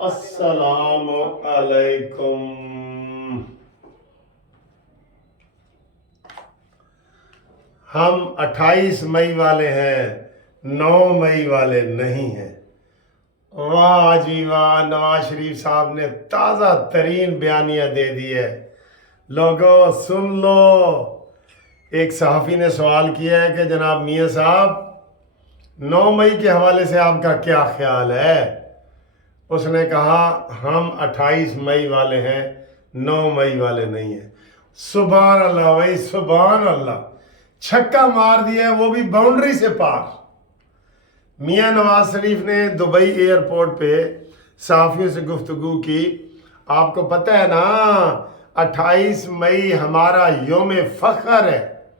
अस्सलाम अलैकुम। हम 28 मई वाले हैं, 9 मई वाले नहीं हैं। वाह जी वाह, नवाज शरीफ साहब ने ताज़ा तरीन बयानिया दे दी है। लोगों सुन लो, एक सहाफ़ी ने सवाल किया है कि जनाब मियाँ साहब 9 मई के हवाले से आपका क्या ख्याल है। उसने कहा हम 28 मई वाले हैं, 9 मई वाले नहीं हैं। सुभान अल्लाह भाई, सुभान अल्लाह, छक्का मार दिया, वो भी बाउंड्री से पार। मियाँ नवाज शरीफ ने दुबई एयरपोर्ट पे सहाफ़ियों से गुफ्तगू की। आपको पता है ना 28 मई हमारा योम फ़ख्र है,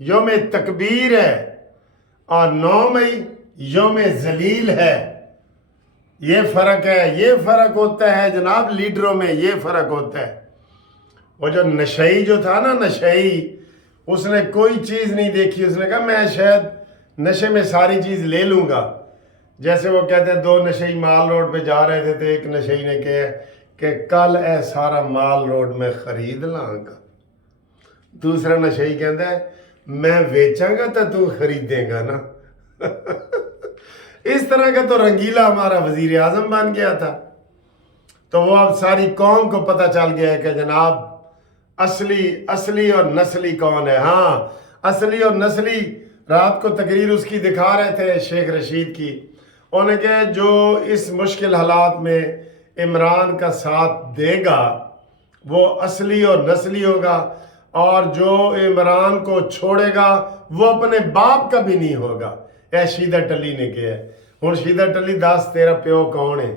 योम तकबीर है, और 9 मई योम जलील है। ये फ़र्क है, ये फ़र्क होता है जनाब लीडरों में, ये फ़र्क होता है। वो जो नशई जो था ना, नशई, उसने कोई चीज़ नहीं देखी। उसने कहा मैं शायद नशे में सारी चीज़ ले लूँगा। जैसे वो कहते हैं 2 नशई माल रोड पे जा रहे थे तो एक नशई ने कहा कि कल ए सारा माल रोड में ख़रीद लाँगा। दूसरा नशई कहता है मैं बेचांगा तो तू खरीदेगा ना। इस तरह का तो रंगीला हमारा वजीर आज़म बन गया था। तो वो अब सारी कौम को पता चल गया है कि जनाब असली और नस्ली कौन है। हाँ, असली और नस्ली। रात को तकरीर उसकी दिखा रहे थे शेख रशीद की। उन्होंने कहा जो इस मुश्किल हालात में इमरान का साथ देगा वो असली और नस्ली होगा, और जो इमरान को छोड़ेगा वो अपने बाप का भी नहीं होगा। यह शीदा टली ने कहा है। हूँ शीदा टली दस तेरा प्यो कौन है?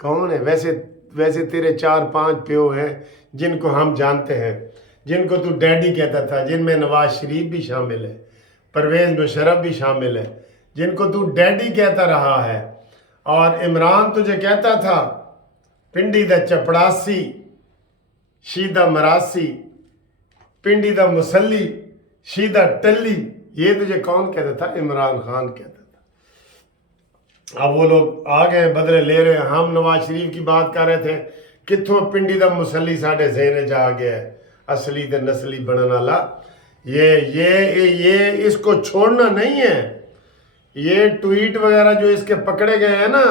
कौन है? वैसे तेरे 4-5 प्यो हैं जिनको हम जानते हैं, जिनको तू डैडी कहता था, जिनमें नवाज शरीफ भी शामिल है, परवेज़ मुशर्रफ भी शामिल है, जिनको तू डैडी कहता रहा है। और इमरान तुझे कहता था पिंडी दा चपड़ासी, शीदा मरासी, पिंडी दा मुसल्ली, शीदा टल्ली। ये तुझे कौन कहता था? इमरान खान कहता था। अब वो लोग आ गए, बदले ले रहे हैं। हम नवाज शरीफ की बात कर रहे थे, कित्थों पिंडी दा मुसल्ली साढ़े ज़हन च आ गया है, असली ते नस्ली बनने वाला। ये इसको छोड़ना नहीं है। ये ट्वीट वगैरह जो इसके पकड़े गए हैं ना,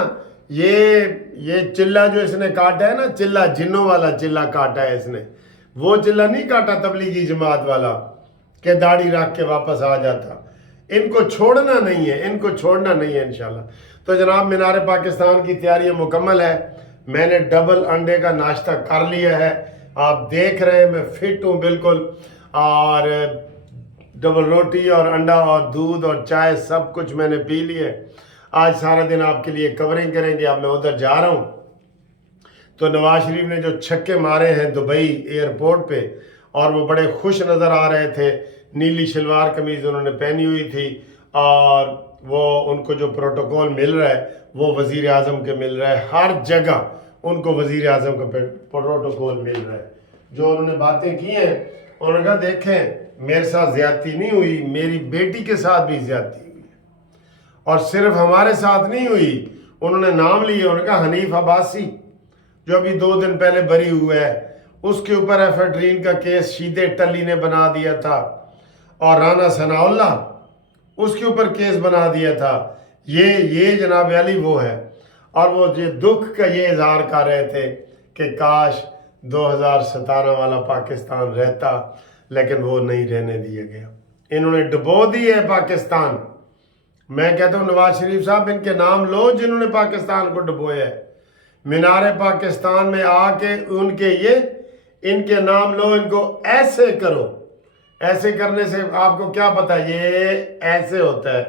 ये चिल्ला जो इसने काटा है ना, चिल्ला जिन्नों वाला चिल्ला काटा है इसने। वो चिल्ला नहीं काटा तबलीगी जमात वाला कि दाढ़ी रख के वापस आ जाता। इनको छोड़ना नहीं है, इनको छोड़ना नहीं है इंशाल्लाह। तो जनाब मीनार पाकिस्तान की तैयारी मुकम्मल है। मैंने डबल अंडे का नाश्ता कर लिया है, आप देख रहे हैं मैं फिट हूँ बिल्कुल। और डबल रोटी और अंडा और दूध और चाय सब कुछ मैंने पी लिए। आज सारा दिन आपके लिए कवरिंग करेंगे। अब मैं उधर जा रहा हूँ। तो नवाज शरीफ ने जो छक्के मारे हैं दुबई एयरपोर्ट पे, और वो बड़े खुश नज़र आ रहे थे। नीली शलवार कमीज़ उन्होंने पहनी हुई थी, और वो उनको जो प्रोटोकॉल मिल रहा है वो वज़ीर आज़म के मिल रहा है। हर जगह उनको वज़ीर आज़म का प्रोटोकॉल मिल रहा है। जो उन्होंने बातें की हैं, उन्होंने कहा देखें मेरे साथ ज़्यादती नहीं हुई, मेरी बेटी के साथ भी ज़्यादती हुई है, और सिर्फ हमारे साथ नहीं हुई। उन्होंने नाम लिए, उन्होंने कहा हनीफ अब्बासी जो अभी 2 दिन पहले बरी हुआ है, उसके ऊपर एफेड्रीन का केस शीदे टली ने बना दिया था, और राना सनाउल्लाह उसके ऊपर केस बना दिया था। ये जनाब अली वो है। और वो जो दुख का ये इजहार कर रहे थे कि काश 2017 वाला पाकिस्तान रहता, लेकिन वो नहीं रहने दिया गया। इन्होंने डुबो दी है पाकिस्तान। मैं कहता हूँ नवाज शरीफ साहब इनके नाम लो जिन्होंने पाकिस्तान को डुबोया है। मीनारे पाकिस्तान में आके इनके नाम लो, इनको ऐसे करो। ऐसे करने से आपको क्या पता, ये ऐसे होता है,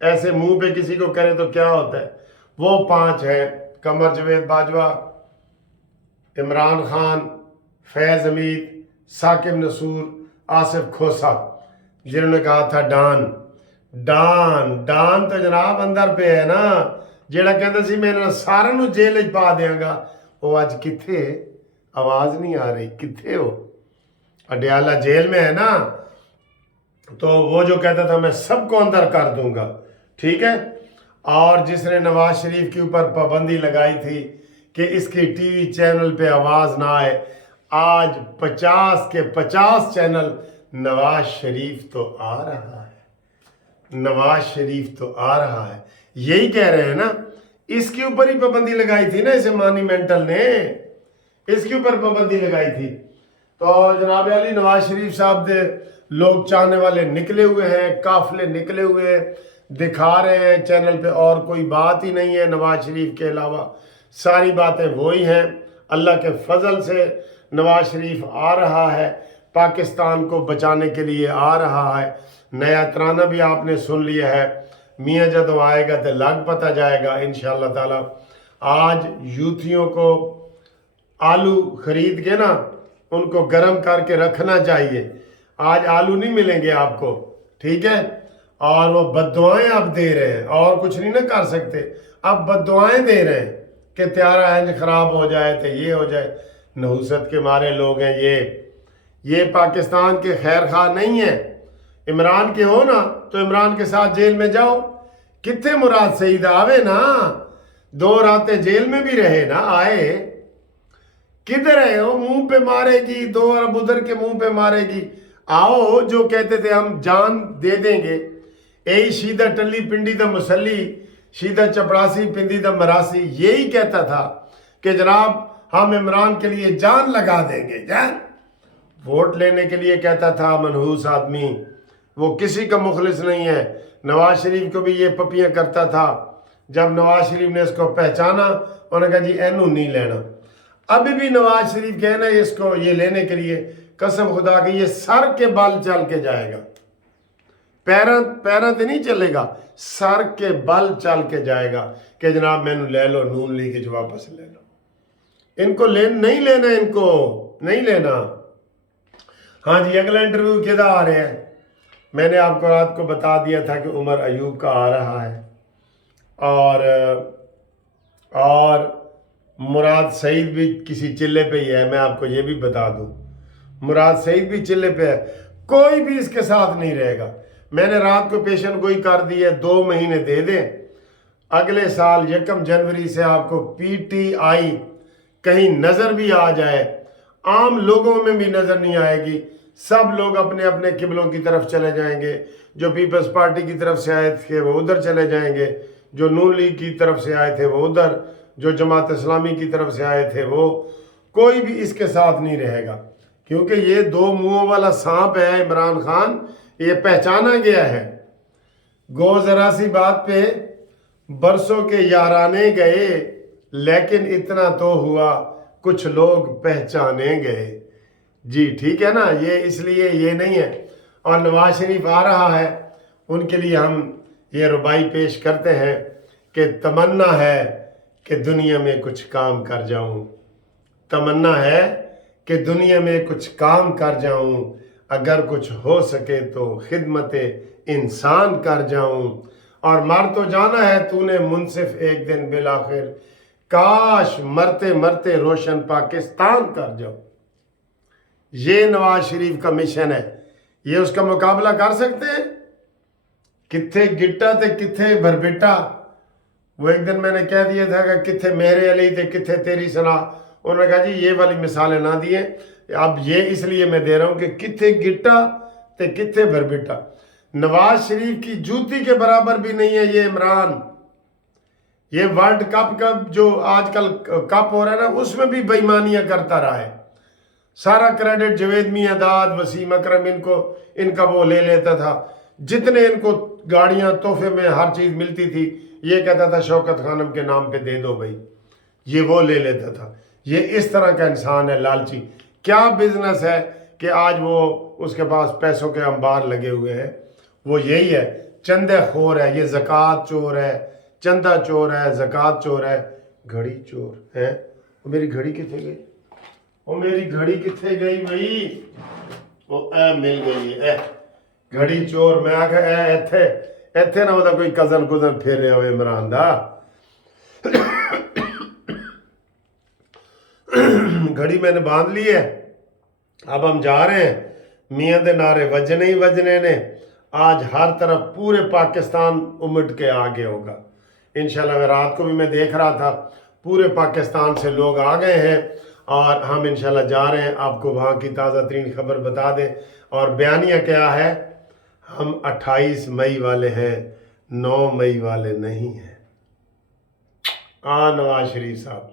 ऐसे मुंह पे किसी को करे तो क्या होता है। वो 5 हैं, कमर जवेद बाजवा, इमरान खान, फैज़ हमीद, साकिब नसूर, आसिफ खोसा, जिन्होंने कहा था डान तो जनाब अंदर पे है ना, जेड़ा कहता सी मैं इन्हां सारिਆਂ ਨੂੰ जेल च पा देंगा। वो आज किथे? आवाज़ नहीं आ रही, किथे हो? अडयाला जेल में है ना। तो वो जो कहता था मैं सबको अंदर कर दूंगा, ठीक है। और जिसने नवाज शरीफ के ऊपर पाबंदी लगाई थी कि इसकी टीवी चैनल पे आवाज़ ना आए, आज 50 के 50 चैनल नवाज शरीफ तो आ रहा है, नवाज शरीफ तो आ रहा है। यही कह रहे हैं ना, इसके ऊपर ही पाबंदी लगाई थी ना, इसे मॉन्यूमेंटल ने इसके ऊपर पाबंदी लगाई थी। तो जनाब अली नवाज शरीफ साहब दे लोग चाहने वाले निकले हुए हैं, काफिले निकले हुए हैं, दिखा रहे हैं चैनल पे, और कोई बात ही नहीं है नवाज शरीफ के अलावा, सारी बातें वही हैं। अल्लाह के फजल से नवाज शरीफ आ रहा है, पाकिस्तान को बचाने के लिए आ रहा है। नया तराना भी आपने सुन लिया है, मियाँ जदों आएगा तो लग पता जाएगा इंशाअल्लाह ताला। आज यूथियों को आलू खरीद के ना उनको गर्म करके रखना चाहिए। आज आलू नहीं मिलेंगे आपको, ठीक है। और वो बद्दुआएं आप दे रहे हैं, और कुछ नहीं ना कर सकते, अब बद्दुआएं दे रहे हैं कि त्यारा इंज खराब हो जाए तो ये हो जाए। नहुसत के मारे लोग हैं ये पाकिस्तान के खैर खा नहीं है। इमरान के हो ना तो इमरान के साथ जेल में जाओ, कितने मुराद सईद आवे ना, 2 रातें जेल में भी रहे ना, आए किधर है वो, मुंह पे मारेगी, 2 अरब उधर के मुंह पे मारेगी। आओ, जो कहते थे हम जान दे देंगे, यही शीदा टली पिंडी दा मुसल्ली, शीदा चपरासी पिंडी दा मरासी, यही कहता था कि जनाब हम इमरान के लिए जान लगा देंगे, जान। वोट लेने के लिए कहता था मनहूस आदमी, वो किसी का मुखलिस नहीं है। नवाज शरीफ को भी ये पपियां करता था। जब नवाज शरीफ ने इसको पहचाना, उन्होंने कहा जी एनू नहीं लेना। अभी भी नवाज शरीफ कहना इसको ये लेने के लिए कसम खुदा की ये सर के बल चल के जाएगा, पैरों से नहीं चलेगा, सर के बल चल के जाएगा कि जनाब मैनू ले लो, नून लीग वापस ले लो। इनको नहीं लेना, इनको नहीं लेना। हाँ जी, अगला इंटरव्यू किधर आ रहे हैं? मैंने आपको रात को बता दिया था कि उमर अयूब का आ रहा है, और मुराद सईद भी किसी चिल्ले पे ही है। मैं आपको ये भी बता दूं, मुराद सईद भी चिल्ले पे है, कोई भी इसके साथ नहीं रहेगा। मैंने रात को पेशन गोई कर दी है, 2 महीने दे दें, अगले साल 1 जनवरी से आपको पीटीआई कहीं नज़र भी आ जाए, आम लोगों में भी नज़र नहीं आएगी। सब लोग अपने अपने किबलों की तरफ चले जाएंगे। जो पीपल्स पार्टी की तरफ से आए थे वो उधर चले जाएंगे, जो नून लीग की तरफ से आए थे वो उधर, जो जमात इस्लामी की तरफ से आए थे वो, कोई भी इसके साथ नहीं रहेगा, क्योंकि ये 2 मुंहों वाला सांप है इमरान खान, ये पहचाना गया है। गो जरा सी बात पे बरसों के याराने गए, लेकिन इतना तो हुआ कुछ लोग पहचाने गए। जी ठीक है ना, ये इसलिए ये नहीं है। और नवाज शरीफ आ रहा है, उनके लिए हम ये रुबाई पेश करते हैं कि तमन्ना है कि दुनिया में कुछ काम कर जाऊं, तमन्ना है कि दुनिया में कुछ काम कर जाऊं, अगर कुछ हो सके तो खिदमत इंसान कर जाऊं, और मर तो जाना है तूने मुनसिफ एक दिन बिलाखिर, काश मरते मरते रोशन पाकिस्तान कर जाऊं। ये नवाज शरीफ का मिशन है, ये उसका मुकाबला कर सकते हैं? किथे गिट्टा ते किथे भरबिटा। वो एक दिन मैंने कह दिया था कि किथे मेरे अली ते किथे तेरी सना, उन्होंने कहा जी ये वाली मिसालें ना दिए, अब ये इसलिए मैं दे रहा हूं कि किथे गिट्टा ते किथे भरबिटा। नवाज शरीफ की जूती के बराबर भी नहीं है ये इमरान। ये वर्ल्ड कप का जो आजकल कप हो रहा है ना, उसमें भी बेईमानियां करता रहा है। सारा क्रेडिट जवेद मियांदाद, वसीम अकरम, इनका वो ले लेता था। जितने इनको गाड़ियां तोहफे में हर चीज मिलती थी, ये कहता था शौकत खानम के नाम पे दे दो भाई, ये वो ले लेता था। ये इस तरह का इंसान है, लालची। क्या बिजनेस है कि आज वो उसके पास पैसों के अंबार लगे हुए हैं, वो यही है। चंदे खोर है, ये ज़कात चोर है, चंदा चोर है, ज़कात चोर है, घड़ी चोर है। वो मेरी घड़ी कितने गई? वो मेरी घड़ी कितने गई भाई? वो मिल गई है घड़ी चोर। मैं आखिर इत्थे ना होता कोई कजन कुजन फिर रहे हो इमरान दा। घड़ी मैंने बांध ली है, अब हम जा रहे हैं। मियाँ दे नारे वजने ही वजने ने। आज हर तरफ पूरे पाकिस्तान उमड़ के आगे होगा। इंशाल्लाह मैं रात को भी मैं देख रहा था पूरे पाकिस्तान से लोग आ गए हैं और हम इंशाल्लाह जा रहे हैं, आपको वहाँ की ताज़ा तरीन खबर बता दें। और बयानिया क्या है, हम 28 मई वाले हैं, 9 मई वाले नहीं हैं। नवाज शरीफ साहब।